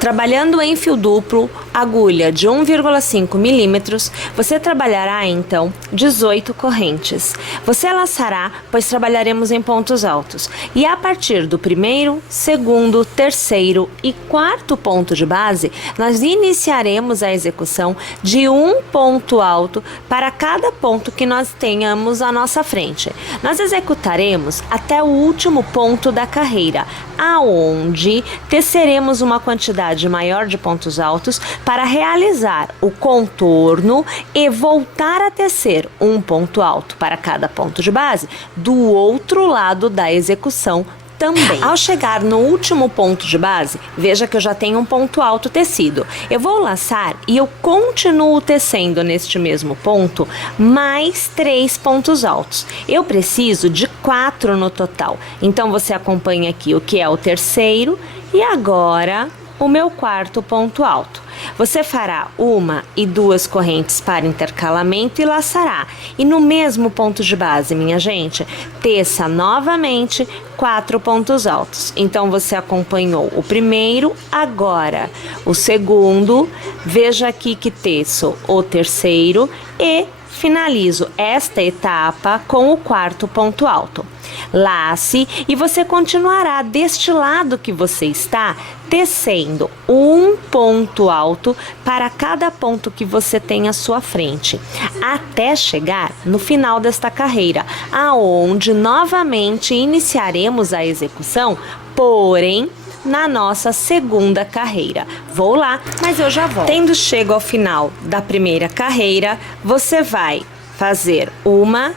Trabalhando em fio duplo, agulha de 1,5 milímetros, você trabalhará então 18 correntes. Você laçará, pois trabalharemos em pontos altos. E a partir do primeiro, segundo, terceiro e quarto ponto de base, nós iniciaremos a execução de um ponto alto para cada ponto que nós tenhamos à nossa frente. Nós executaremos até o último ponto da carreira, aonde teceremos uma quantidade maior de pontos altos para realizar o contorno e voltar a tecer um ponto alto para cada ponto de base do outro lado da execução também. Ao chegar no último ponto de base, veja que eu já tenho um ponto alto tecido. Eu vou laçar e eu continuo tecendo neste mesmo ponto mais 3 pontos altos. Eu preciso de 4 no total. Então você acompanha aqui o que é o terceiro e agora o meu quarto ponto alto. Você fará 1 e 2 correntes para intercalamento e laçará. E no mesmo ponto de base, minha gente, teça novamente 4 pontos altos. Então você acompanhou o primeiro, agora o segundo. Veja aqui que teço o terceiro e finalizo esta etapa com o quarto ponto alto. Lace e você continuará deste lado que você está tecendo um ponto alto para cada ponto que você tem à sua frente, até chegar no final desta carreira, aonde novamente iniciaremos a execução, porém na nossa segunda carreira. Vou lá, mas eu já volto. Tendo chego ao final da primeira carreira, você vai fazer 1,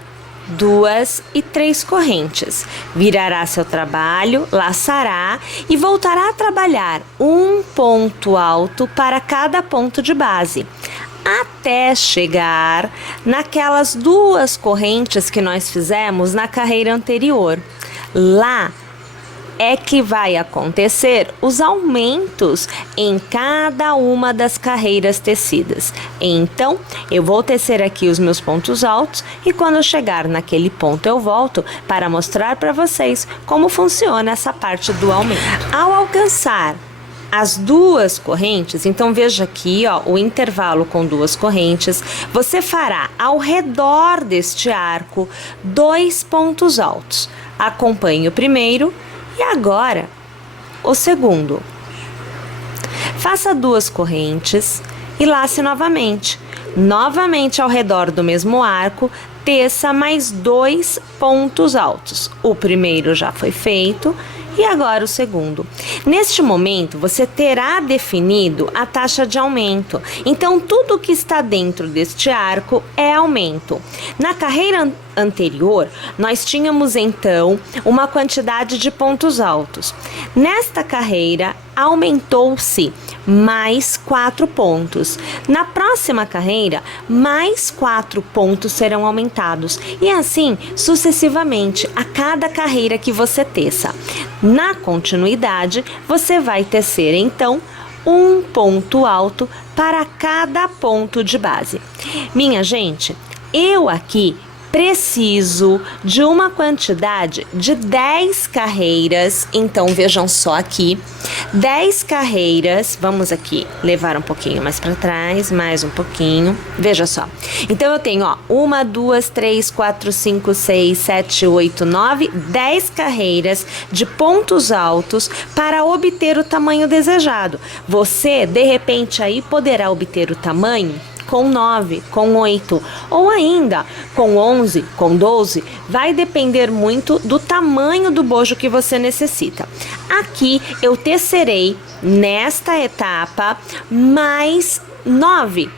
2 e 3 correntes. Virará seu trabalho, laçará e voltará a trabalhar um ponto alto para cada ponto de base, até chegar naquelas 2 correntes que nós fizemos na carreira anterior. Lá é que vai acontecer os aumentos em cada uma das carreiras tecidas. Então, eu vou tecer aqui os meus pontos altos e quando eu chegar naquele ponto eu volto para mostrar para vocês como funciona essa parte do aumento. Ao alcançar as 2 correntes, então veja aqui, ó, o intervalo com 2 correntes, você fará ao redor deste arco 2 pontos altos. Acompanhe o primeiro e agora o segundo. Faça 2 correntes e lace novamente. Novamente ao redor do mesmo arco, teça mais 2 pontos altos. O primeiro já foi feito e agora o segundo. Neste momento, você terá definido a taxa de aumento. Então, tudo que está dentro deste arco é aumento. Na carreira anterior, nós tínhamos então uma quantidade de pontos altos. Nesta carreira, aumentou-se mais 4 pontos. Na próxima carreira, mais 4 pontos serão aumentados. E assim, sucessivamente, a cada carreira que você teça. Na continuidade, você vai tecer então um ponto alto para cada ponto de base. Minha gente, eu aqui preciso de uma quantidade de 10 carreiras, então vejam só aqui, 10 carreiras, vamos aqui levar um pouquinho mais para trás, mais um pouquinho, veja só. Então eu tenho, ó, 1, 2, 3, 4, 5, 6, 7, 8, 9, 10 carreiras de pontos altos para obter o tamanho desejado. Você, de repente, aí poderá obter o tamanho com 9, com 8 ou ainda com 11, com 12, vai depender muito do tamanho do bojo que você necessita. Aqui eu tecerei nesta etapa mais 9.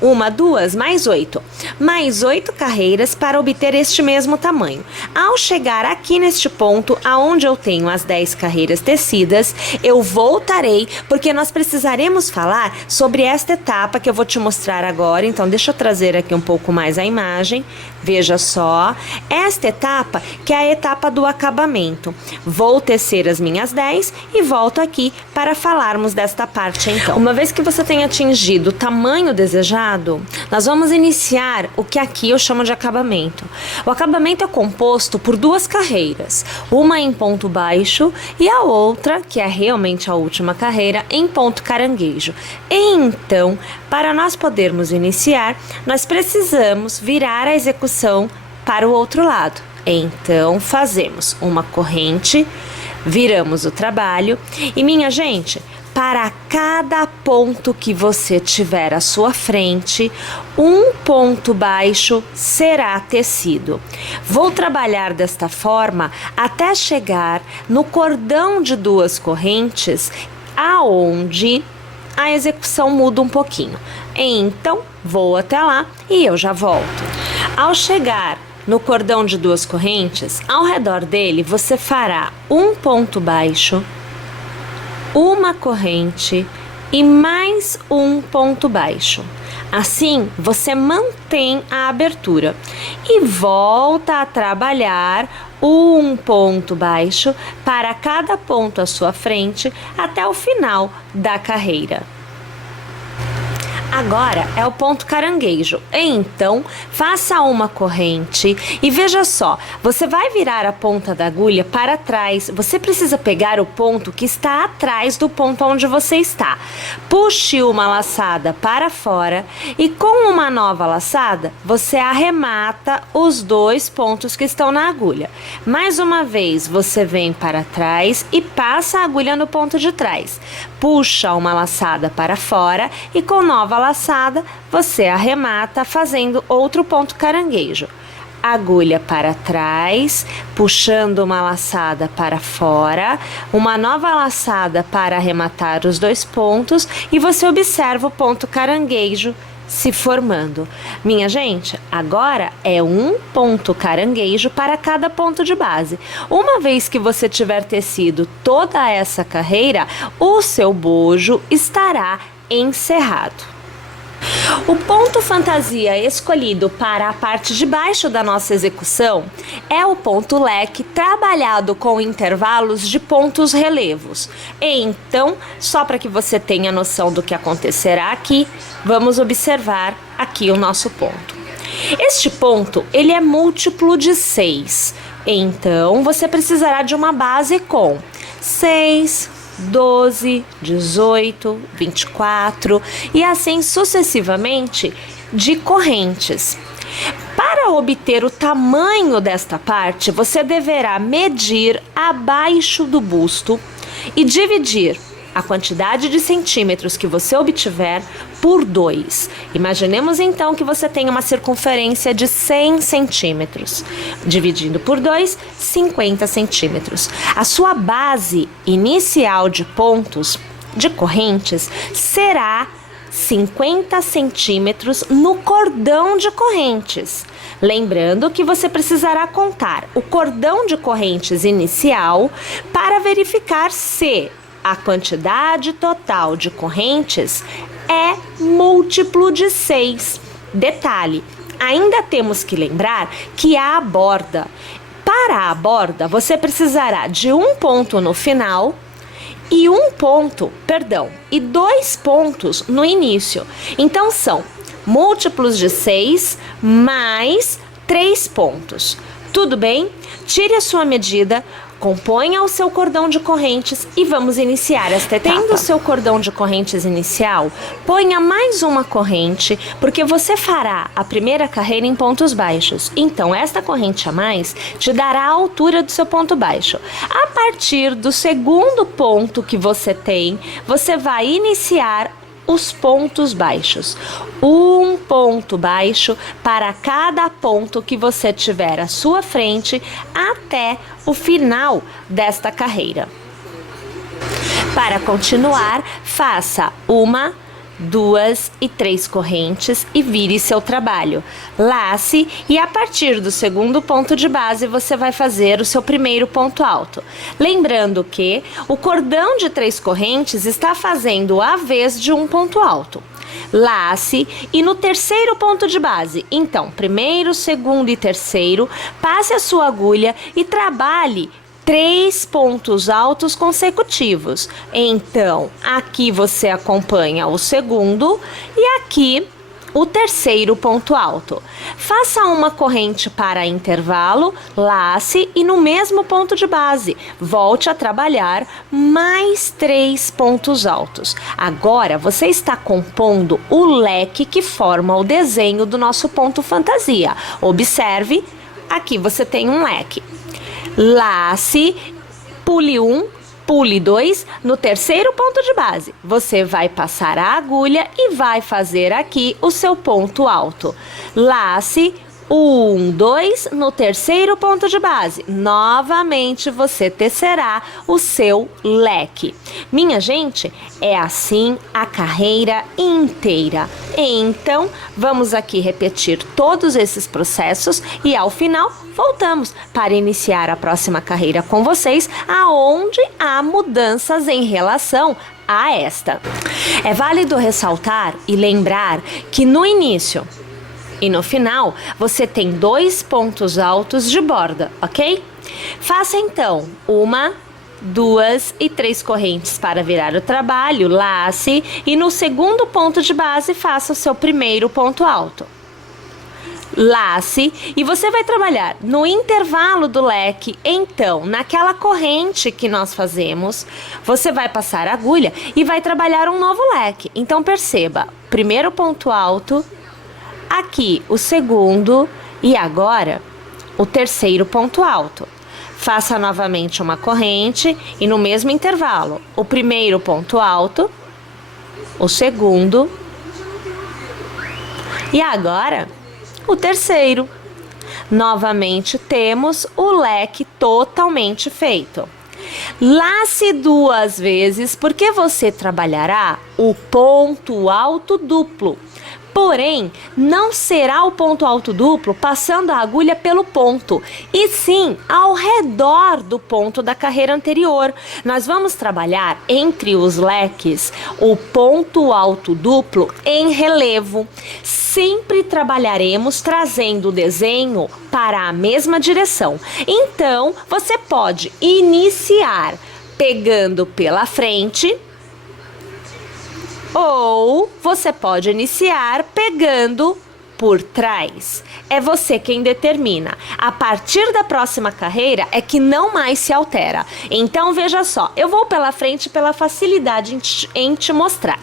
1, 2, mais 8. Mais 8 carreiras para obter este mesmo tamanho. Ao chegar aqui neste ponto, aonde eu tenho as 10 carreiras tecidas, eu voltarei, porque nós precisaremos falar sobre esta etapa que eu vou te mostrar agora. Então, deixa eu trazer aqui um pouco mais a imagem. Veja só, esta etapa que é a etapa do acabamento. Vou tecer as minhas 10 e volto aqui para falarmos desta parte então. Uma vez que você tenha atingido o tamanho desejado, nós vamos iniciar o que aqui eu chamo de acabamento. O acabamento é composto por duas carreiras, uma em ponto baixo e a outra, que é realmente a última carreira, em ponto caranguejo. Então, para nós podermos iniciar, nós precisamos virar a execução para o outro lado. Então, fazemos uma corrente, viramos o trabalho e, minha gente, para cada ponto que você tiver à sua frente, um ponto baixo será tecido. Vou trabalhar desta forma até chegar no cordão de duas correntes, aonde a execução muda um pouquinho. Então, vou até lá e eu já volto. Ao chegar no cordão de duas correntes, ao redor dele você fará um ponto baixo, uma corrente e mais um ponto baixo. Assim, você mantém a abertura e volta a trabalhar um ponto baixo para cada ponto à sua frente até o final da carreira. Agora é o ponto caranguejo. Então, faça uma corrente e veja só, você vai virar a ponta da agulha para trás. Você precisa pegar o ponto que está atrás do ponto onde você está. Puxe uma laçada para fora e com uma nova laçada, você arremata os dois pontos que estão na agulha. Mais uma vez, você vem para trás e passa a agulha no ponto de trás. Puxa uma laçada para fora e com nova laçada, você arremata fazendo outro ponto caranguejo. Agulha para trás, puxando uma laçada para fora, uma nova laçada para arrematar os dois pontos e você observa o ponto caranguejo se formando. Minha gente, agora é um ponto caranguejo para cada ponto de base. Uma vez que você tiver tecido toda essa carreira, o seu bojo estará encerrado. O ponto fantasia escolhido para a parte de baixo da nossa execução é o ponto leque trabalhado com intervalos de pontos relevos. Então, só para que você tenha noção do que acontecerá aqui, vamos observar aqui o nosso ponto. Este ponto, ele é múltiplo de 6. Então, você precisará de uma base com 6, 12, 18, 24 e assim sucessivamente de correntes. Para obter o tamanho desta parte, você deverá medir abaixo do busto e dividir a quantidade de centímetros que você obtiver por 2. Imaginemos então que você tem uma circunferência de 100 centímetros. Dividindo por 2, 50 centímetros. A sua base inicial de pontos, de correntes, será 50 centímetros no cordão de correntes. Lembrando que você precisará contar o cordão de correntes inicial para verificar se a quantidade total de correntes é múltiplo de 6. Detalhe, ainda temos que lembrar que há a borda. Para a borda, você precisará de um ponto no final e e 2 pontos no início. Então, são múltiplos de 6 mais 3 pontos. Tudo bem? Tire a sua medida, componha o seu cordão de correntes e vamos iniciar esta etapa. Tendo o seu cordão de correntes inicial, ponha mais uma corrente, porque você fará a primeira carreira em pontos baixos. Então, esta corrente a mais te dará a altura do seu ponto baixo. A partir do segundo ponto que você tem, você vai iniciar os pontos baixos. Um ponto baixo para cada ponto que você tiver à sua frente até o final desta carreira. Para continuar, faça 1, 2 e 3 correntes e vire seu trabalho. Lace e a partir do segundo ponto de base você vai fazer o seu primeiro ponto alto. Lembrando que o cordão de 3 correntes está fazendo a vez de um ponto alto. lace e no terceiro ponto de base, então, primeiro, segundo e terceiro, passe a sua agulha e trabalhe 3 pontos altos consecutivos. Então, aqui você acompanha o segundo e aqui o terceiro ponto alto. Faça uma corrente para intervalo, lace e no mesmo ponto de base, volte a trabalhar mais 3 pontos altos. Agora você está compondo o leque que forma o desenho do nosso ponto fantasia. Observe, aqui você tem um leque. Lace, pule 1, pule 2, no terceiro ponto de base, você vai passar a agulha e vai fazer aqui o seu ponto alto. Lace, 1, 2, no terceiro ponto de base, novamente você tecerá o seu leque. Minha gente, é assim a carreira inteira. Então, vamos aqui repetir todos esses processos e ao final voltamos para iniciar a próxima carreira com vocês, aonde há mudanças em relação a esta. É válido ressaltar e lembrar que no início e no final, você tem 2 pontos altos de borda, ok? Faça então 1, 2 e 3 correntes para virar o trabalho, lace e no segundo ponto de base faça o seu primeiro ponto alto. Lace e você vai trabalhar no intervalo do leque, então, naquela corrente que nós fazemos, você vai passar a agulha e vai trabalhar um novo leque. Então, perceba, primeiro ponto alto, aqui o segundo e agora o terceiro ponto alto. Faça novamente uma corrente e no mesmo intervalo, o primeiro ponto alto, o segundo e agora o terceiro. Novamente temos o leque totalmente feito. Lace 2 vezes porque você trabalhará o ponto alto duplo. Porém, não será o ponto alto duplo passando a agulha pelo ponto, e sim ao redor do ponto da carreira anterior. Nós vamos trabalhar entre os leques o ponto alto duplo em relevo. Sempre trabalharemos trazendo o desenho para a mesma direção. Então, você pode iniciar pegando pela frente, ou você pode iniciar pegando por trás. É você quem determina. A partir da próxima carreira é que não mais se altera. Então veja só, eu vou pela frente pela facilidade em te mostrar.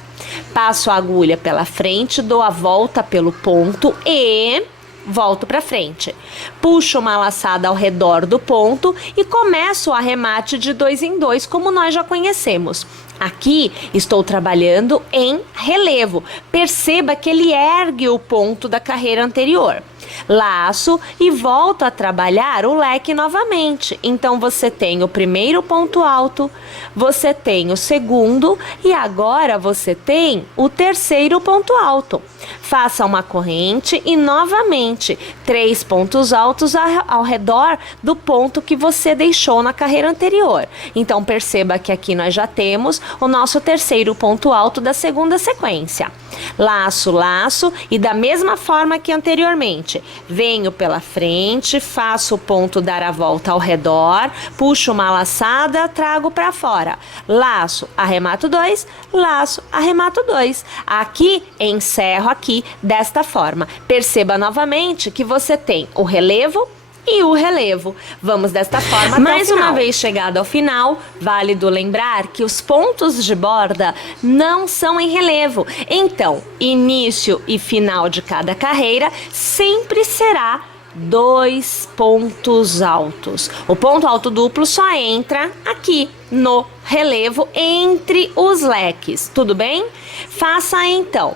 Passo a agulha pela frente, dou a volta pelo ponto e volto para frente. Puxo uma laçada ao redor do ponto e começo o arremate de 2 em 2, como nós já conhecemos. Aqui estou trabalhando em relevo. Perceba que ele ergue o ponto da carreira anterior. Laço e volto a trabalhar o leque novamente. Então você tem o primeiro ponto alto, você tem o segundo e agora você tem o terceiro ponto alto. Faça uma corrente e novamente 3 pontos altos ao redor do ponto que você deixou na carreira anterior. Então perceba que aqui nós já temos o nosso terceiro ponto alto da segunda sequência. Laço, laço e da mesma forma que anteriormente, venho pela frente, faço o ponto dar a volta ao redor, puxo uma laçada, trago para fora. Laço, arremato 2, laço, arremato 2. Aqui, encerro aqui desta forma. Perceba novamente que você tem o relevo e o relevo. Vamos desta forma mais uma vez chegado ao final, válido lembrar que os pontos de borda não são em relevo. Então, início e final de cada carreira sempre será 2 pontos altos. O ponto alto duplo só entra aqui no relevo entre os leques, tudo bem? Faça então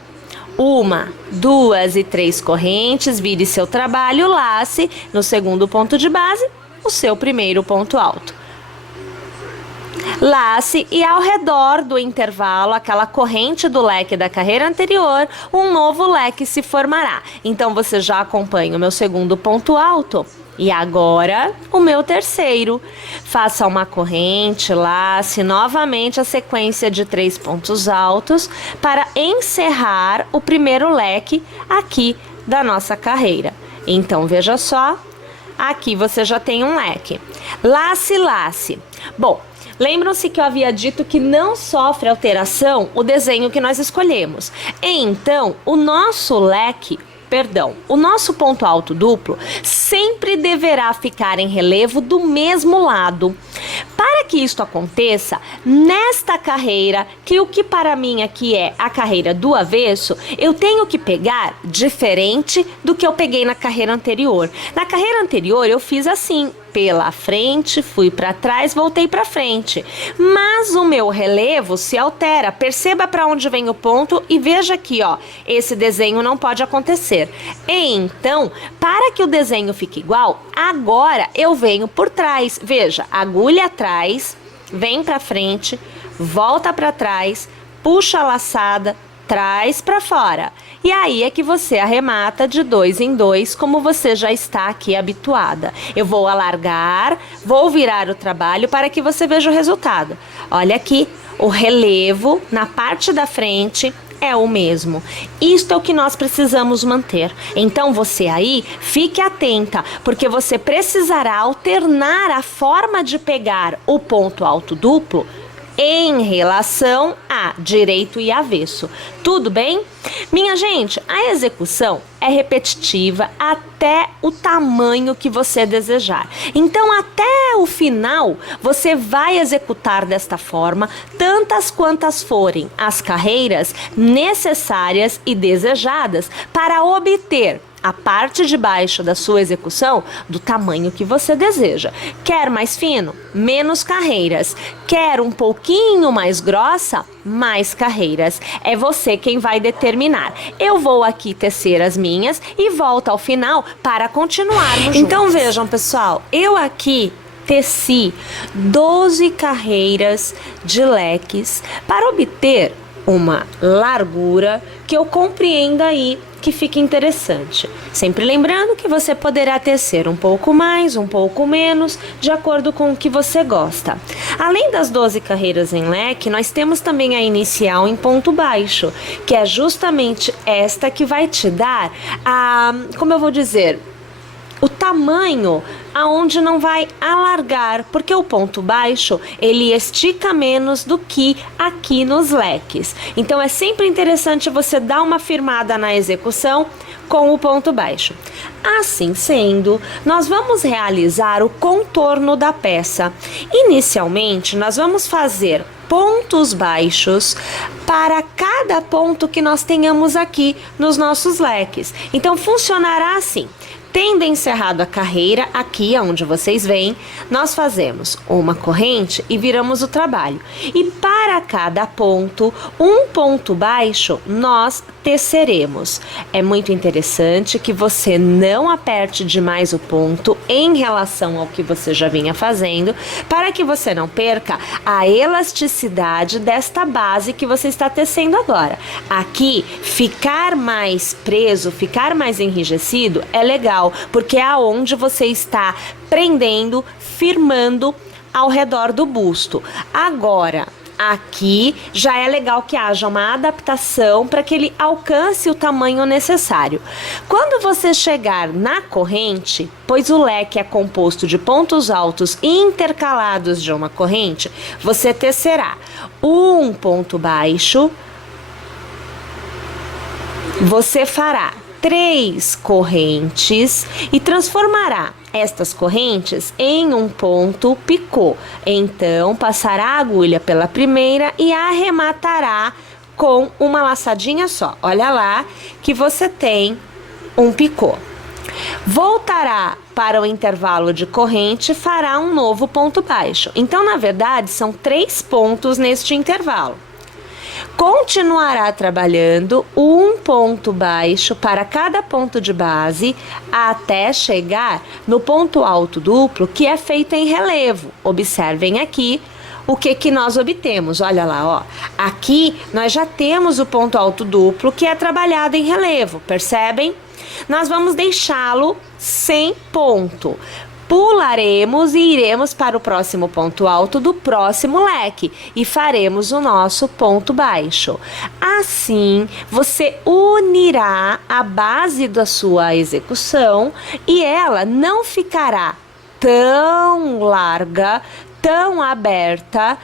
1, 2 e 3 correntes, vire seu trabalho, lace no segundo ponto de base, o seu primeiro ponto alto. Lace e ao redor do intervalo, aquela corrente do leque da carreira anterior, um novo leque se formará. Então você já acompanha o meu segundo ponto alto E agora, o meu terceiro. Faça uma corrente, lace novamente a sequência de 3 pontos altos para encerrar o primeiro leque aqui da nossa carreira. Então, veja só, aqui você já tem um leque. Lace, lace. Bom, lembram-se que eu havia dito que não sofre alteração o desenho que nós escolhemos. Então, o nosso ponto alto duplo sempre deverá ficar em relevo do mesmo lado. Para que isto aconteça, nesta carreira, que o que para mim aqui é a carreira do avesso, eu tenho que pegar diferente do que eu peguei na carreira anterior. Na carreira anterior eu fiz assim, pela frente, fui para trás, voltei para frente. Mas o meu relevo se altera. Perceba para onde vem o ponto e veja aqui, ó, esse desenho não pode acontecer. Então, para que o desenho fique igual, agora eu venho por trás. Veja, agulha atrás, vem para frente, volta para trás, puxa a laçada, traz para fora. E aí é que você arremata de 2 em 2, como você já está aqui habituada. Eu vou alargar, vou virar o trabalho para que você veja o resultado. Olha aqui, o relevo na parte da frente é o mesmo. Isto é o que nós precisamos manter. Então você aí, fique atenta, porque você precisará alternar a forma de pegar o ponto alto duplo em relação a direito e avesso. Tudo bem? Minha gente, a execução é repetitiva até o tamanho que você desejar. Então, até o final, você vai executar desta forma tantas quantas forem as carreiras necessárias e desejadas para obter a parte de baixo da sua execução do tamanho que você deseja. Quer mais fino? Menos carreiras. Quer um pouquinho mais grossa? Mais carreiras. É você quem vai determinar. Eu vou aqui tecer as minhas e volto ao final para continuarmos juntos. Então vejam, pessoal, eu aqui teci 12 carreiras de leques para obter uma largura que eu compreenda aí que fique interessante. Sempre lembrando que você poderá tecer um pouco mais, um pouco menos, de acordo com o que você gosta. Além das 12 carreiras em leque, nós temos também a inicial em ponto baixo, que é justamente esta que vai te dar como eu vou dizer, o tamanho aonde não vai alargar, porque o ponto baixo ele estica menos do que aqui nos leques. Então é sempre interessante você dar uma firmada na execução com o ponto baixo. Assim sendo, nós vamos realizar o contorno da peça. Inicialmente, nós vamos fazer pontos baixos para cada ponto que nós tenhamos aqui nos nossos leques. Então funcionará assim. Tendo encerrado a carreira, aqui onde vocês veem, nós fazemos uma corrente e viramos o trabalho. E para cada ponto, um ponto baixo, nós teceremos. É muito interessante que você não aperte demais o ponto em relação ao que você já vinha fazendo, para que você não perca a elasticidade desta base que você está tecendo agora. Aqui, ficar mais preso, ficar mais enrijecido é legal, porque é aonde você está prendendo, firmando ao redor do busto. Agora, aqui já é legal que haja uma adaptação para que ele alcance o tamanho necessário. Quando você chegar na corrente, pois o leque é composto de pontos altos intercalados de uma corrente, você tecerá um ponto baixo, você fará 3 correntes e transformará estas correntes em um ponto picô. Então, passará a agulha pela primeira e arrematará com uma laçadinha só. Olha lá que você tem um picô. Voltará para o intervalo de corrente e fará um novo ponto baixo. Então, na verdade, são 3 pontos neste intervalo. Continuará trabalhando um ponto baixo para cada ponto de base até chegar no ponto alto duplo, que é feito em relevo. Observem aqui o que nós obtemos. Olha lá, ó. Aqui nós já temos o ponto alto duplo que é trabalhado em relevo, percebem? Nós vamos deixá-lo sem ponto. Pularemos e iremos para o próximo ponto alto do próximo leque e faremos o nosso ponto baixo. Assim, você unirá a base da sua execução e ela não ficará tão larga, tão aberta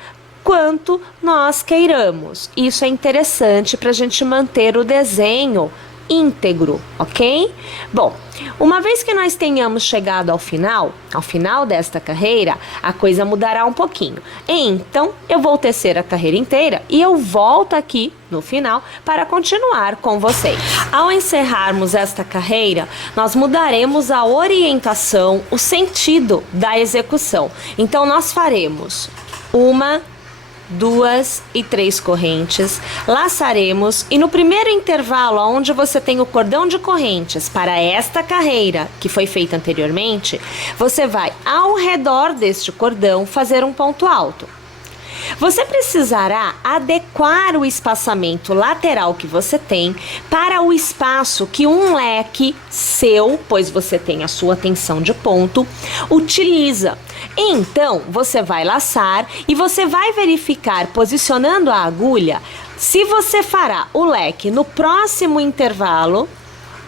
quanto nós queiramos. Isso é interessante para a gente manter o desenho íntegro, ok? Bom, uma vez que nós tenhamos chegado ao final desta carreira, a coisa mudará um pouquinho. Então, eu vou tecer a carreira inteira e eu volto aqui no final para continuar com vocês. Ao encerrarmos esta carreira, nós mudaremos a orientação, o sentido da execução. Então, nós faremos 1, 2 e 3 correntes, laçaremos e no primeiro intervalo, onde você tem o cordão de correntes para esta carreira que foi feita anteriormente, você vai ao redor deste cordão fazer um ponto alto. Você precisará adequar o espaçamento lateral que você tem para o espaço que um leque seu, pois você tem a sua tensão de ponto, utiliza. Então, você vai laçar e você vai verificar, posicionando a agulha, se você fará o leque no próximo intervalo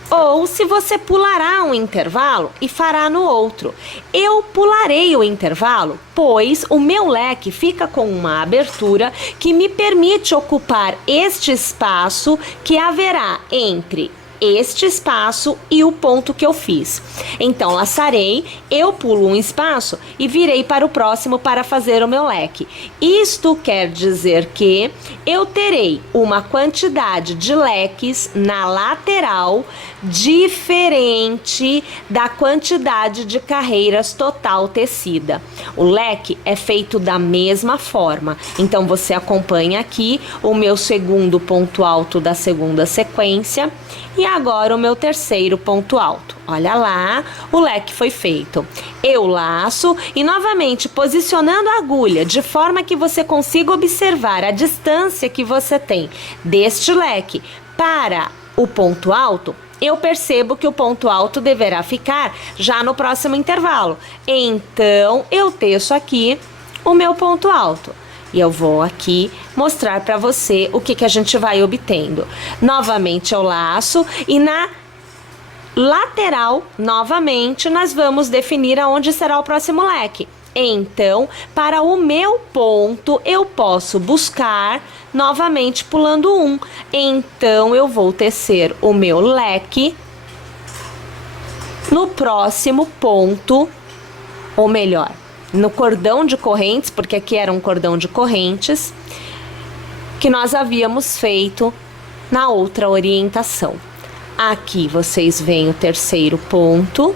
ou se você pulará um intervalo e fará no outro. Eu pularei o intervalo, pois o meu leque fica com uma abertura que me permite ocupar este espaço que haverá entre este espaço e o ponto que eu fiz. Então, laçarei, eu pulo um espaço e virei para o próximo para fazer o meu leque. Isto quer dizer que eu terei uma quantidade de leques na lateral diferente da quantidade de carreiras total tecida. O leque é feito da mesma forma. Então, você acompanha aqui o meu segundo ponto alto da segunda sequência. E agora o meu terceiro ponto alto. Olha lá, o leque foi feito. Eu laço e novamente posicionando a agulha de forma que você consiga observar a distância que você tem deste leque para o ponto alto. Eu percebo que o ponto alto deverá ficar já no próximo intervalo. Então, eu teço aqui o meu ponto alto. E eu vou aqui mostrar para você o que a gente vai obtendo. Novamente eu laço e na lateral, novamente, nós vamos definir aonde será o próximo leque. Então, para o meu ponto, eu posso buscar novamente pulando um. Então, eu vou tecer o meu leque no próximo ponto, ou melhor, no cordão de correntes, porque aqui era um cordão de correntes que nós havíamos feito na outra orientação. Aqui vocês veem o terceiro ponto.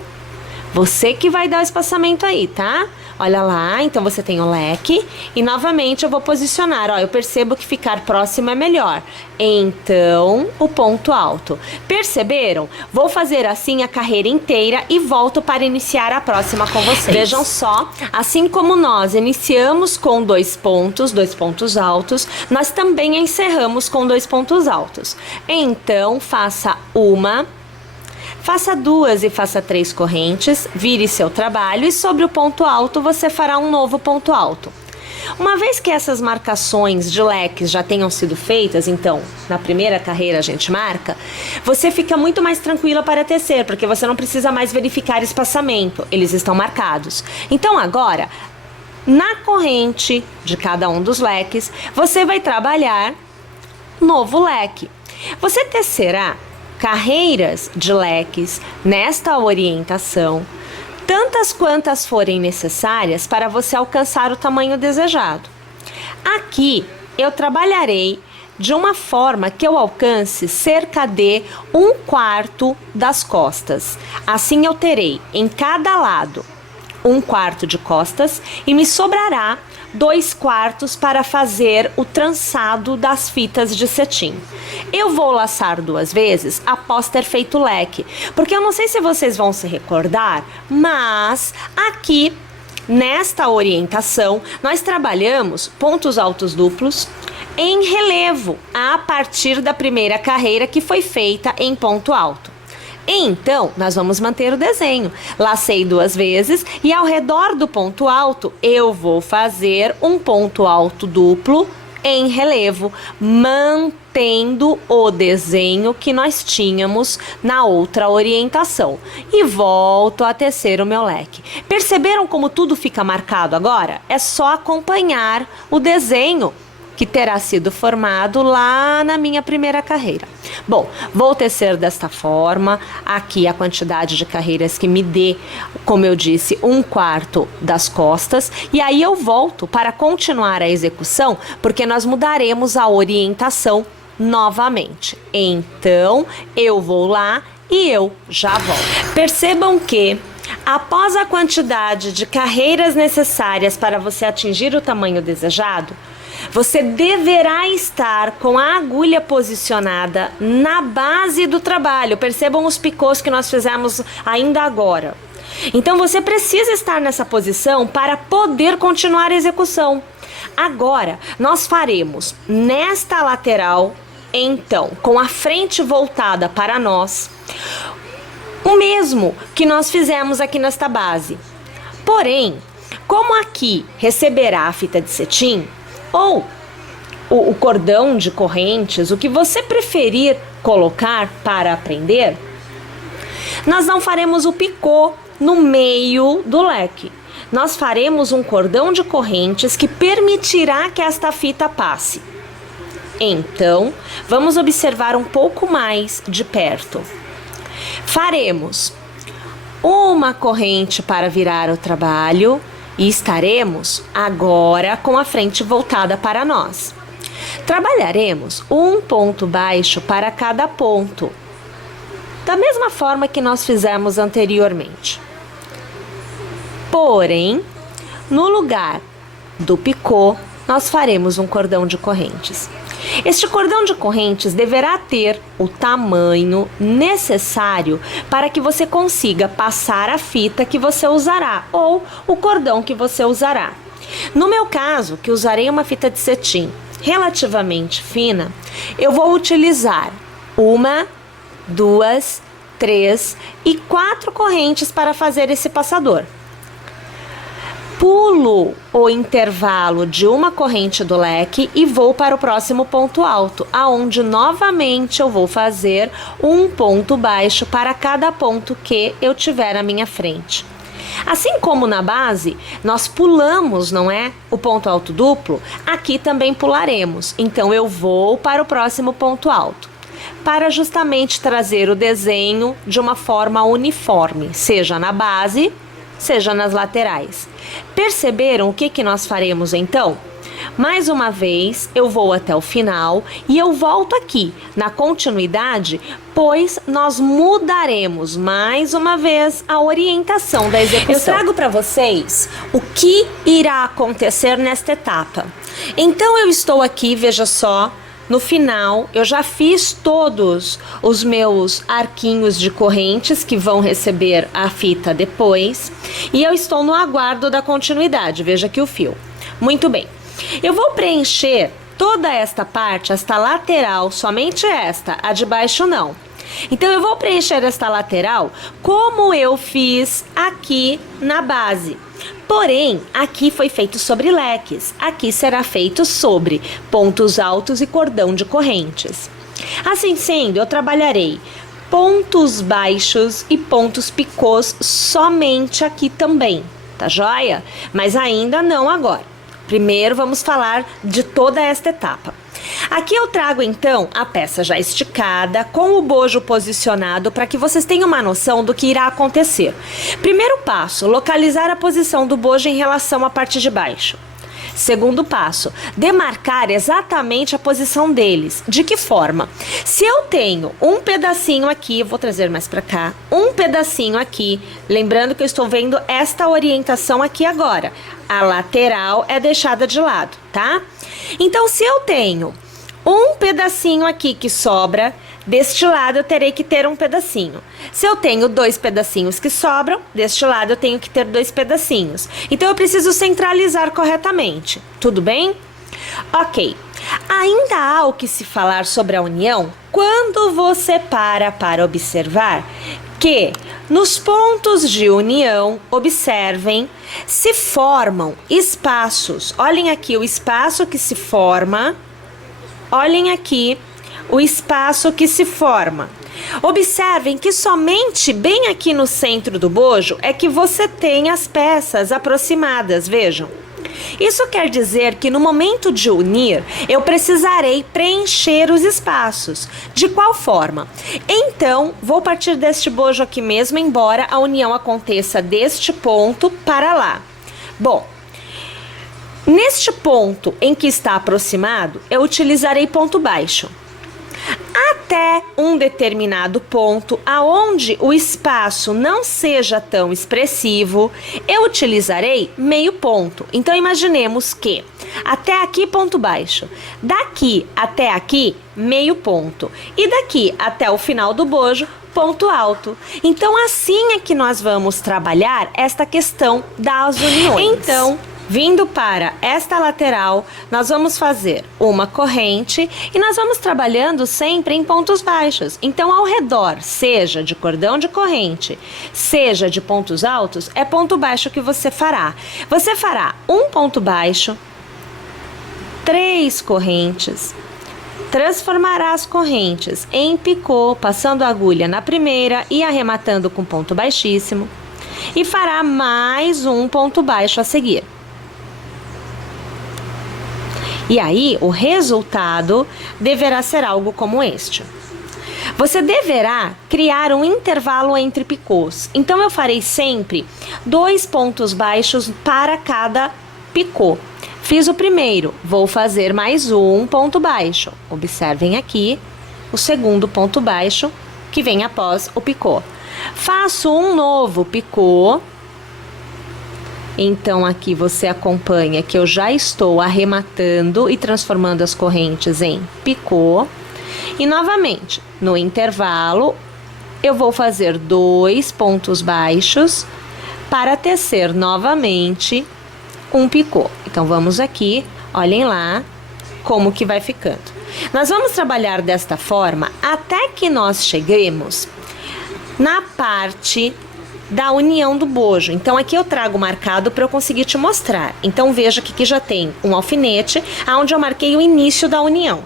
Você que vai dar o espaçamento aí, tá? Olha lá, então você tem o leque e novamente eu vou posicionar, ó, eu percebo que ficar próximo é melhor. Então, o ponto alto. Perceberam? Vou fazer assim a carreira inteira e volto para iniciar a próxima com vocês. Vejam só, assim como nós iniciamos com 2 pontos altos, nós também encerramos com 2 pontos altos. Então, faça 1, faça 2 e faça 3 correntes, vire seu trabalho e sobre o ponto alto você fará um novo ponto alto. Uma vez que essas marcações de leques já tenham sido feitas, então, na primeira carreira a gente marca, você fica muito mais tranquila para tecer, porque você não precisa mais verificar espaçamento, eles estão marcados. Então agora, na corrente de cada um dos leques, você vai trabalhar novo leque. Você tecerá carreiras de leques nesta orientação, tantas quantas forem necessárias para você alcançar o tamanho desejado. Aqui eu trabalharei de uma forma que eu alcance cerca de 1/4 das costas. Assim eu terei em cada lado 1/4 de costas e me sobrará 2/4 para fazer o trançado das fitas de cetim. Eu vou laçar 2 vezes após ter feito o leque, porque eu não sei se vocês vão se recordar, mas aqui nesta orientação, nós trabalhamos pontos altos duplos em relevo a partir da primeira carreira que foi feita em ponto alto. Então, nós vamos manter o desenho. Lacei 2 vezes e ao redor do ponto alto eu vou fazer um ponto alto duplo em relevo, mantendo o desenho que nós tínhamos na outra orientação. E volto a tecer o meu leque. Perceberam como tudo fica marcado agora? É só acompanhar o desenho que terá sido formado lá na minha primeira carreira. Bom, vou tecer desta forma, aqui a quantidade de carreiras que me dê, como eu disse, 1/4 das costas, e aí eu volto para continuar a execução, porque nós mudaremos a orientação novamente. Então, eu vou lá e eu já volto. Percebam que após a quantidade de carreiras necessárias para você atingir o tamanho desejado, você deverá estar com a agulha posicionada na base do trabalho. Percebam os picôs que nós fizemos ainda agora. Então você precisa estar nessa posição para poder continuar a execução. Agora, nós faremos nesta lateral, então, com a frente voltada para nós, o mesmo que nós fizemos aqui nesta base. Porém, como aqui receberá a fita de cetim, ou o cordão de correntes, o que você preferir colocar para aprender, nós não faremos o picô no meio do leque. Nós faremos um cordão de correntes que permitirá que esta fita passe. Então, vamos observar um pouco mais de perto. Faremos uma corrente para virar o trabalho, e estaremos agora com a frente voltada para nós. Trabalharemos um ponto baixo para cada ponto, da mesma forma que nós fizemos anteriormente. Porém, no lugar do picô, nós faremos um cordão de correntes. Este cordão de correntes deverá ter o tamanho necessário para que você consiga passar a fita que você usará ou o cordão que você usará. No meu caso, que usarei uma fita de cetim relativamente fina, eu vou utilizar 1, 2, 3 e 4 correntes para fazer esse passador. Pulo o intervalo de uma corrente do leque e vou para o próximo ponto alto, aonde novamente eu vou fazer um ponto baixo para cada ponto que eu tiver à minha frente. Assim como na base, nós pulamos, não é? O ponto alto duplo, aqui também pularemos. Então eu vou para o próximo ponto alto, para justamente trazer o desenho de uma forma uniforme, seja na base, seja nas laterais. Perceberam o que nós faremos então? Mais uma vez, eu vou até o final e eu volto aqui na continuidade, pois nós mudaremos mais uma vez a orientação da execução. Eu trago para vocês o que irá acontecer nesta etapa. Então eu estou aqui, veja só, no final, eu já fiz todos os meus arquinhos de correntes que vão receber a fita depois. E eu estou no aguardo da continuidade. Veja aqui o fio. Muito bem. Eu vou preencher toda esta parte, esta lateral, somente esta, a de baixo não. Então eu vou preencher esta lateral como eu fiz aqui na base. Porém, aqui foi feito sobre leques, aqui será feito sobre pontos altos e cordão de correntes. Assim sendo, eu trabalharei pontos baixos e pontos picôs somente aqui também, tá joia? Mas ainda não agora. Primeiro vamos falar de toda esta etapa. Aqui eu trago então a peça já esticada, com o bojo posicionado, para que vocês tenham uma noção do que irá acontecer. Primeiro passo, localizar a posição do bojo em relação à parte de baixo. Segundo passo, demarcar exatamente a posição deles. De que forma? Se eu tenho um pedacinho aqui, eu vou trazer mais para cá, um pedacinho aqui, lembrando que eu estou vendo esta orientação aqui agora. A lateral é deixada de lado, tá? Então, se eu tenho um um pedacinho aqui que sobra, deste lado eu terei que ter um pedacinho. Se eu tenho 2 pedacinhos que sobram, deste lado eu tenho que ter 2 pedacinhos. Então eu preciso centralizar corretamente. Tudo bem? Ok. Ainda há o que se falar sobre a união quando você para observar que nos pontos de união, observem, se formam espaços. Olhem aqui o espaço que se forma. Olhem aqui o espaço que se forma. Observem que somente bem aqui no centro do bojo é que você tem as peças aproximadas, vejam. Isso quer dizer que no momento de unir, eu precisarei preencher os espaços. De qual forma? Então, vou partir deste bojo aqui mesmo, embora a união aconteça deste ponto para lá. Bom, neste ponto em que está aproximado, eu utilizarei ponto baixo. Até um determinado ponto, aonde o espaço não seja tão expressivo, eu utilizarei meio ponto. Então, imaginemos que até aqui ponto baixo, daqui até aqui meio ponto e daqui até o final do bojo ponto alto. Então, assim é que nós vamos trabalhar esta questão das uniões. Então, vindo para esta lateral, nós vamos fazer uma corrente e nós vamos trabalhando sempre em pontos baixos. Então, ao redor, seja de cordão de corrente, seja de pontos altos, é ponto baixo que você fará. Você fará um ponto baixo, 3 correntes, transformará as correntes em picô, passando a agulha na primeira e arrematando com ponto baixíssimo, e fará mais um ponto baixo a seguir. E aí, o resultado deverá ser algo como este. Você deverá criar um intervalo entre picôs. Então, eu farei sempre 2 pontos baixos para cada picô. Fiz o primeiro, vou fazer mais um ponto baixo. Observem aqui o segundo ponto baixo que vem após o picô. Faço um novo picô. Então, aqui você acompanha que eu já estou arrematando e transformando as correntes em picô. E, novamente, no intervalo, eu vou fazer 2 pontos baixos para tecer novamente um picô. Então, vamos aqui, olhem lá como que vai ficando. Nós vamos trabalhar desta forma até que nós cheguemos na parte da união do bojo. Então, aqui eu trago marcado para eu conseguir te mostrar. Então, veja que aqui já tem um alfinete, onde eu marquei o início da união.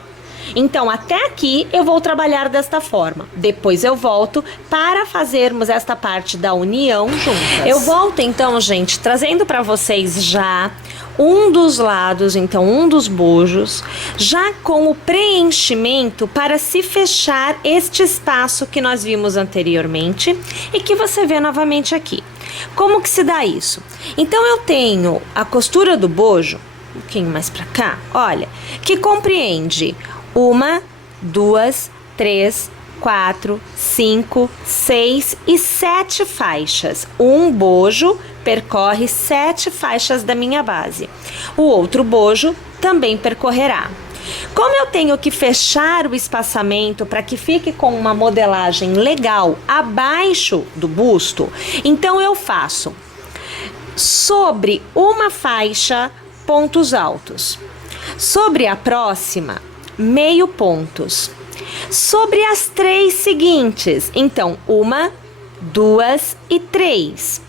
Então, até aqui eu vou trabalhar desta forma. Depois eu volto para fazermos esta parte da união juntas. Eu volto então, gente, trazendo para vocês já um dos lados, então um dos bojos, já com o preenchimento para se fechar este espaço que nós vimos anteriormente e que você vê novamente aqui. Como que se dá isso? Então, eu tenho a costura do bojo, um pouquinho mais para cá, olha, que compreende 1, 2, 3, 4, 5, 6 e 7 faixas. Um bojo percorre 7 faixas da minha base. O outro bojo também percorrerá. Como eu tenho que fechar o espaçamento para que fique com uma modelagem legal abaixo do busto, então eu faço sobre uma faixa pontos altos. Sobre a próxima, meio pontos. Sobre as 3 seguintes, então 1, 2 e 3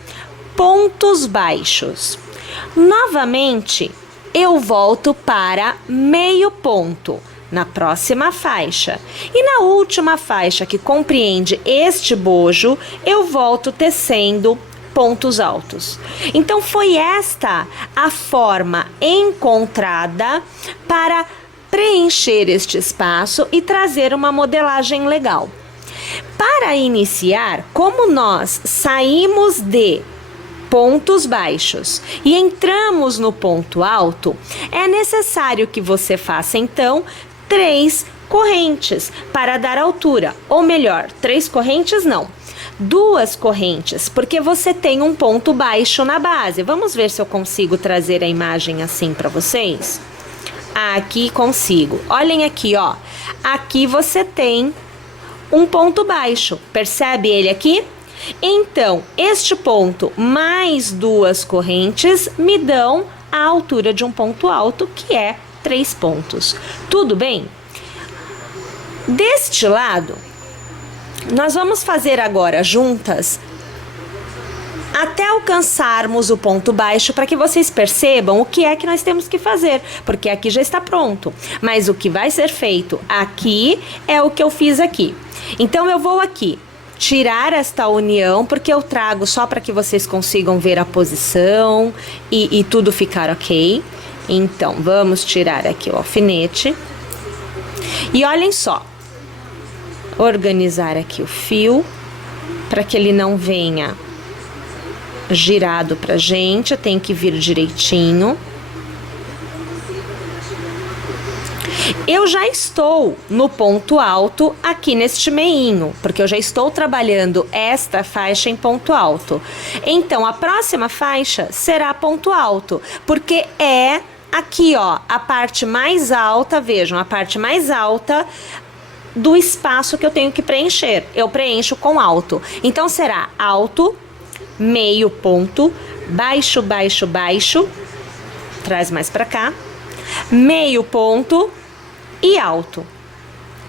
pontos baixos. Novamente, eu volto para meio ponto na próxima faixa. E na última faixa, que compreende este bojo, eu volto tecendo pontos altos. Então, foi esta a forma encontrada para preencher este espaço e trazer uma modelagem legal. Para iniciar, como nós saímos de pontos baixos e entramos no ponto alto, é necessário que você faça então 3 correntes para dar altura, ou melhor, 3 correntes não, 2 correntes, porque você tem um ponto baixo na base. Vamos ver se eu consigo trazer a imagem assim para vocês. Aqui consigo. Olhem aqui, ó. aqui você tem um ponto baixo. Percebe ele aqui? Então, este ponto mais 2 correntes me dão a altura de um ponto alto, que é 3 pontos. Tudo bem? Deste lado, nós vamos fazer agora juntas até alcançarmos o ponto baixo, para que vocês percebam o que é que nós temos que fazer, porque aqui já está pronto, mas o que vai ser feito aqui é o que eu fiz aqui. Então eu vou aqui tirar esta união, porque eu trago só para que vocês consigam ver a posição e tudo ficar ok. Então vamos tirar aqui o alfinete e olhem só, organizar aqui o fio para que ele não venha girado pra gente, tem que vir direitinho. Eu já estou no ponto alto aqui neste meinho, porque eu já estou trabalhando esta faixa em ponto alto. Então, a próxima faixa será ponto alto, porque é aqui, ó, a parte mais alta, vejam, a parte mais alta do espaço que eu tenho que preencher. Eu preencho com alto. Então, será alto, meio ponto, baixo, baixo, baixo, traz mais pra cá, meio ponto e alto.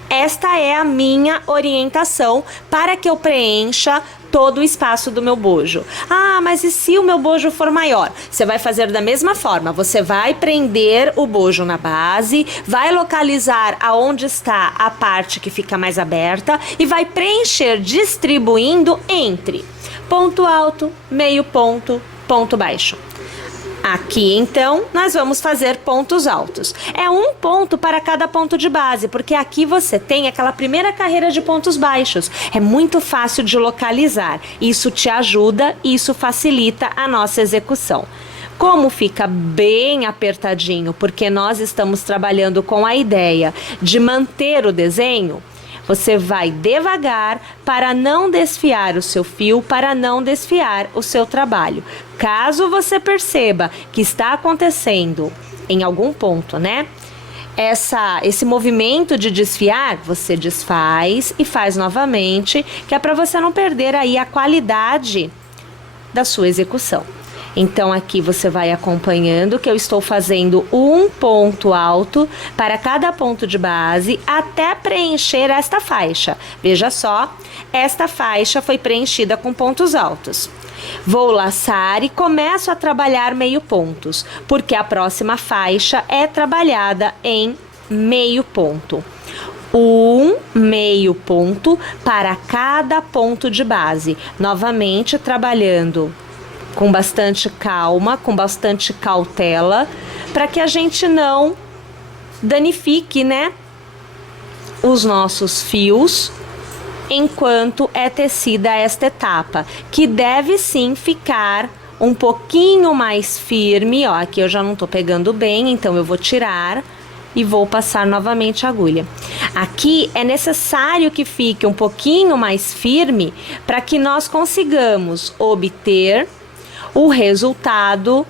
Esta é a minha orientação para que eu preencha todo o espaço do meu bojo. Ah, mas e se o meu bojo for maior? Você vai fazer da mesma forma, você vai prender o bojo na base, vai localizar aonde está a parte que fica mais aberta e vai preencher distribuindo entre ponto alto, meio ponto, ponto baixo. Aqui, então, nós vamos fazer pontos altos. É um ponto para cada ponto de base, porque aqui você tem aquela primeira carreira de pontos baixos. É muito fácil de localizar. Isso te ajuda e isso facilita a nossa execução. Como fica bem apertadinho, porque nós estamos trabalhando com a ideia de manter o desenho, você vai devagar para não desfiar o seu fio, para não desfiar o seu trabalho. Caso você perceba que está acontecendo em algum ponto, né? Esse movimento de desfiar, você desfaz e faz novamente, que é para você não perder aí a qualidade da sua execução. Então aqui você vai acompanhando que eu estou fazendo um ponto alto para cada ponto de base até preencher esta faixa. Veja só, esta faixa foi preenchida com pontos altos. Vou laçar e começo a trabalhar meio pontos, porque a próxima faixa é trabalhada em meio ponto. Um meio ponto para cada ponto de base, novamente trabalhando com bastante calma, com bastante cautela, para que a gente não danifique, né, os nossos fios enquanto é tecida esta etapa, que deve sim ficar um pouquinho mais firme. Ó, aqui eu já não tô pegando bem, então eu vou tirar e vou passar novamente a agulha. Aqui é necessário que fique um pouquinho mais firme para que nós consigamos obter o resultado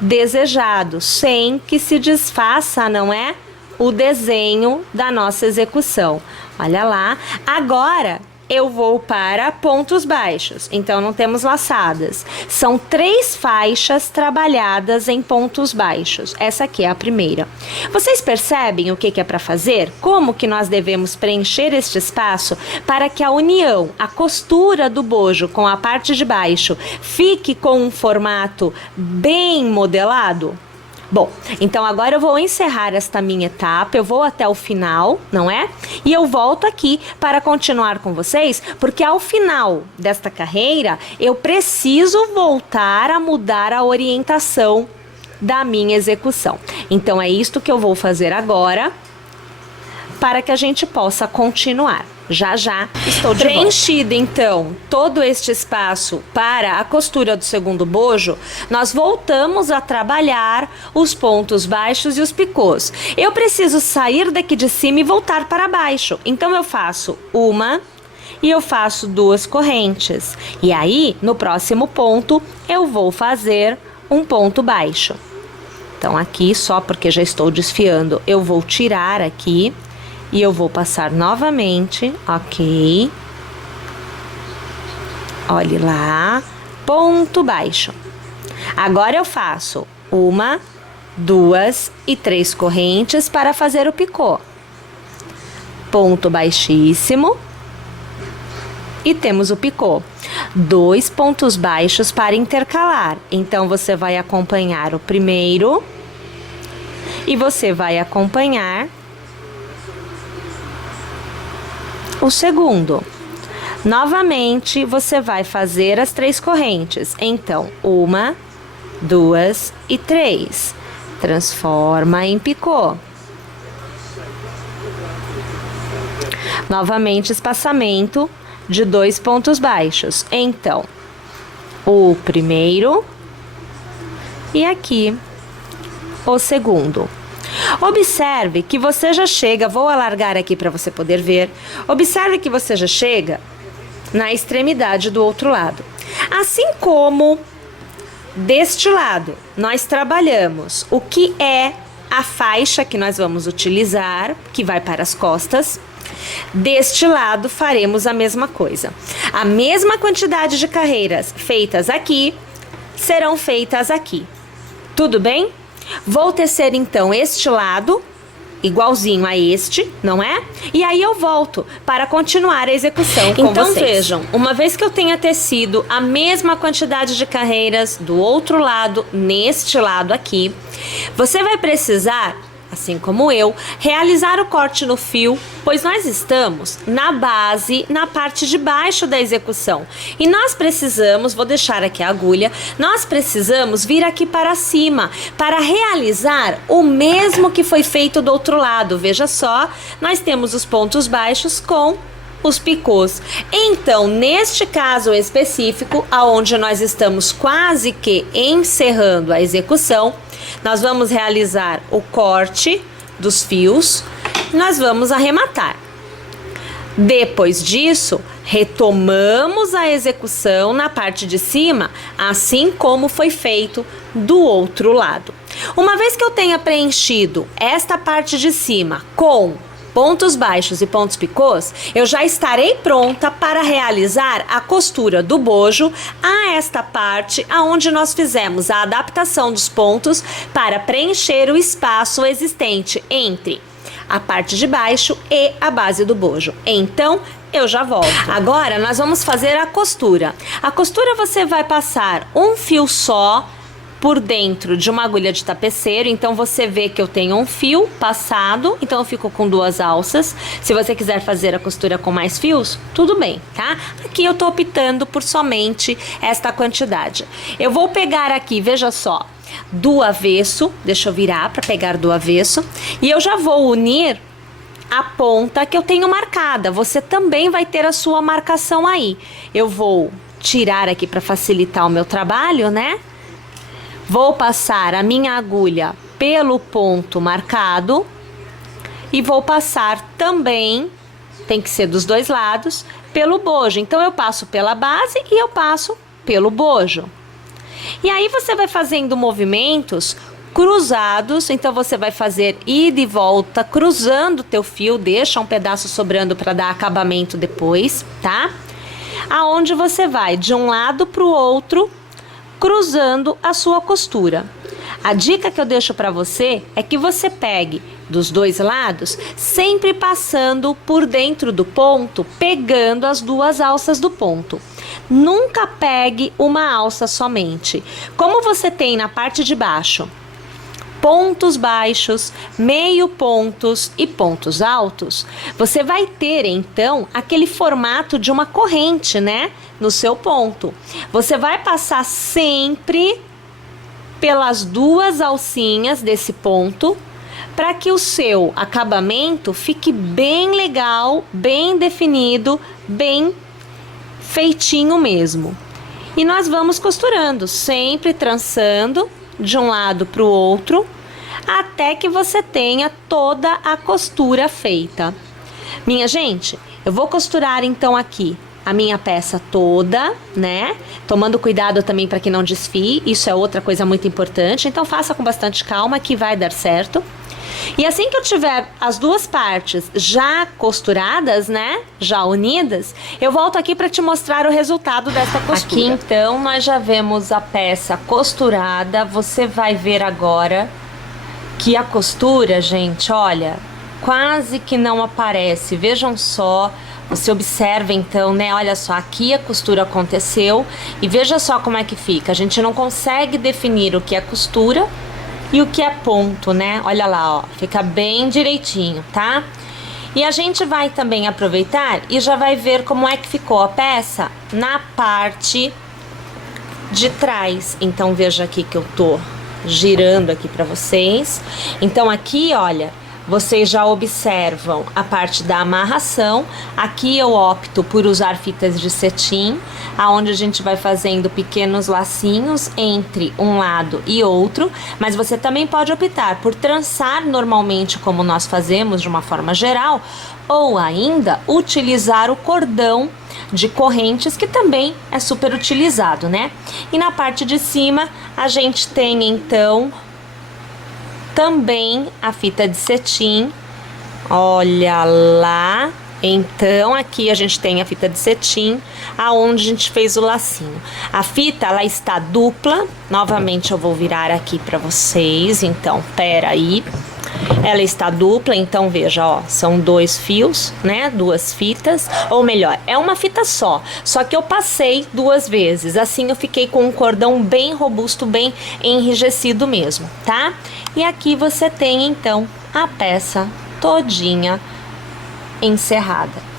desejado, sem que se desfaça, não é? O desenho da nossa execução. Olha lá. Agora eu vou para pontos baixos. Então não temos laçadas. São 3 faixas trabalhadas em pontos baixos. Essa aqui é a primeira. Vocês percebem o que é para fazer? Como que nós devemos preencher este espaço para que a união, a costura do bojo com a parte de baixo fique com um formato bem modelado? Bom, então agora eu vou encerrar esta minha etapa, eu vou até o final, não é? E eu volto aqui para continuar com vocês, porque ao final desta carreira, eu preciso voltar a mudar a orientação da minha execução. Então é isto que eu vou fazer agora, para que a gente possa continuar. Já já estou de preenchido, então, todo este espaço para a costura do segundo bojo, nós voltamos a trabalhar os pontos baixos e os picôs. Eu preciso sair daqui de cima e voltar para baixo. Então eu faço uma e eu faço 2 correntes. E aí, no próximo ponto, eu vou fazer um ponto baixo. Então aqui, só porque já estou desfiando, eu vou tirar aqui E eu vou passar novamente, ok. Olhe lá, ponto baixo. Agora eu faço 1, 2 e 3 correntes para fazer o picô. Ponto baixíssimo. E temos o picô. 2 pontos baixos para intercalar. Então, você vai acompanhar o primeiro e você vai acompanhar o segundo. Novamente, você vai fazer as 3 correntes. Então, 1, 2 e 3. Transforma em picô. Novamente, espaçamento de 2 pontos baixos. Então, o primeiro e aqui o segundo. Observe que você já chega, vou alargar aqui para você poder ver. Observe que você já chega na extremidade do outro lado. Assim como deste lado, nós trabalhamos o que é a faixa que nós vamos utilizar, que vai para as costas. Deste lado, faremos a mesma coisa. A mesma quantidade de carreiras feitas aqui, serão feitas aqui. Tudo bem? Vou tecer, então, este lado, igualzinho a este, não é? E aí eu volto para continuar a execução com vocês. Então, vejam, uma vez que eu tenha tecido a mesma quantidade de carreiras do outro lado, neste lado aqui, você vai precisar, assim como eu, realizar o corte no fio, pois nós estamos na base, na parte de baixo da execução. E nós precisamos, vou deixar aqui a agulha, nós precisamos vir aqui para cima, para realizar o mesmo que foi feito do outro lado. Veja só, nós temos os pontos baixos com os picôs. Então, neste caso específico, aonde nós estamos quase que encerrando a execução, nós vamos realizar o corte dos fios, nós vamos arrematar. Depois disso, retomamos a execução na parte de cima, assim como foi feito do outro lado. Uma vez que eu tenha preenchido esta parte de cima com pontos baixos e pontos picôs, eu já estarei pronta para realizar a costura do bojo a esta parte aonde nós fizemos a adaptação dos pontos para preencher o espaço existente entre a parte de baixo e a base do bojo. Então, eu já volto. Agora, nós vamos fazer a costura. A costura você vai passar um fio só por dentro de uma agulha de tapeceiro. Então você vê que eu tenho um fio passado, então eu fico com 2 alças. Se você quiser fazer a costura com mais fios, tudo bem, tá? Aqui eu tô optando por somente esta quantidade. Eu vou pegar aqui, veja só, do avesso, deixa eu virar para pegar do avesso, e eu já vou unir a ponta que eu tenho marcada. Você também vai ter a sua marcação aí. Eu vou tirar aqui para facilitar o meu trabalho, né? Vou passar a minha agulha pelo ponto marcado e vou passar também, tem que ser dos 2 lados, pelo bojo. Então, eu passo pela base e eu passo pelo bojo. E aí, você vai fazendo movimentos cruzados, então você vai fazer ida e volta, cruzando o teu fio, deixa um pedaço sobrando para dar acabamento depois, tá? Aonde você vai de um lado para o outro, cruzando a sua costura. A dica que eu deixo para você é que você pegue dos 2 lados, sempre passando por dentro do ponto, pegando as 2 alças do ponto. Nunca pegue uma alça somente. Como você tem na parte de baixo pontos baixos, meio pontos e pontos altos, você vai ter então aquele formato de uma corrente, né? No seu ponto. Você vai passar sempre pelas 2 alcinhas desse ponto, para que o seu acabamento fique bem legal, bem definido, bem feitinho mesmo. E nós vamos costurando, sempre trançando de um lado para o outro, até que você tenha toda a costura feita. Minha gente, eu vou costurar então aqui a minha peça toda, né? Tomando cuidado também para que não desfie, isso é outra coisa muito importante. Então faça com bastante calma que vai dar certo. E assim que eu tiver as duas partes já costuradas, né, já unidas, eu volto aqui para te mostrar o resultado dessa costura. Aqui então nós já vemos a peça costurada. Você vai ver agora que a costura, gente, olha, quase que não aparece. Vejam só, você observa então, né? Olha só, aqui a costura aconteceu e veja só como é que fica. A gente não consegue definir o que é costura e o que é ponto, né? Olha lá, ó, fica bem direitinho, tá? E a gente vai também aproveitar e já vai ver como é que ficou a peça na parte de trás. Então veja aqui que eu tô girando aqui pra vocês. Então aqui, olha, vocês já observam a parte da amarração. Aqui eu opto por usar fitas de cetim, aonde a gente vai fazendo pequenos lacinhos entre um lado e outro, mas você também pode optar por trançar normalmente como nós fazemos de uma forma geral, ou ainda utilizar o cordão de correntes, que também é super utilizado, né? E na parte de cima a gente tem então também a fita de cetim, olha lá. Então aqui a gente tem a fita de cetim, aonde a gente fez o lacinho. A fita, ela está dupla. Novamente eu vou virar aqui para vocês. Então, pera aí. Ela está dupla, então veja, ó, são dois fios, né, duas fitas, ou melhor, é uma fita só que eu passei duas vezes, assim eu fiquei com um cordão bem robusto, bem enrijecido mesmo, tá? E aqui você tem então a peça todinha encerrada.